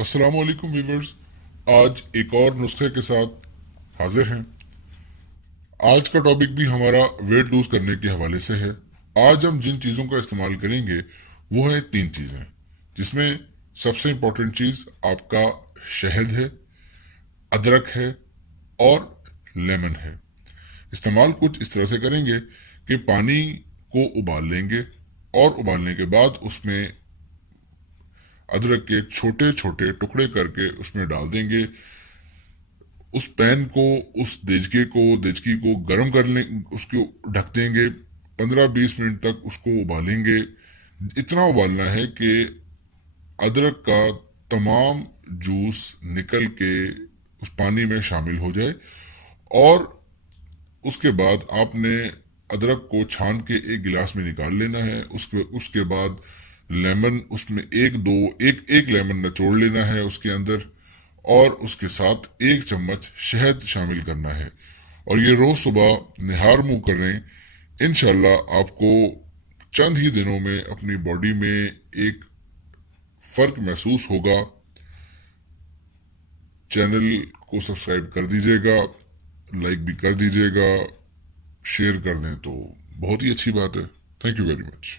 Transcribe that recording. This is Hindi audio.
अस्सलामुअलैकुम व्यूवर्स। आज एक और नुस्खे के साथ हाजिर हैं। आज का टॉपिक भी हमारा वेट लूज करने के हवाले से है। आज हम जिन चीज़ों का इस्तेमाल करेंगे वो है तीन चीज़ें, जिसमें सबसे इम्पोर्टेंट चीज़ आपका शहद है, अदरक है और लेमन है। इस्तेमाल कुछ इस तरह से करेंगे कि पानी को उबाल लेंगे और उबालने के बाद उसमें अदरक के छोटे छोटे टुकड़े करके उसमें डाल देंगे। उस पैन को, उस देचकी को गर्म कर लें, उसको ढक देंगे। 15-20 मिनट तक उसको उबालेंगे। इतना उबालना है कि अदरक का तमाम जूस निकल के उस पानी में शामिल हो जाए। और उसके बाद आपने अदरक को छान के एक गिलास में निकाल लेना है। उसके उसके बाद लेमन उसमें एक एक लेमन निचोड़ लेना है उसके अंदर, और उसके साथ 1 चम्मच शहद शामिल करना है। और ये रोज सुबह निहार मुंह करें। इंशाल्लाह आपको चंद ही दिनों में अपनी बॉडी में एक फर्क महसूस होगा। चैनल को सब्सक्राइब कर दीजिएगा, लाइक भी कर दीजिएगा, शेयर कर दें तो बहुत ही अच्छी बात है। Thank you very much.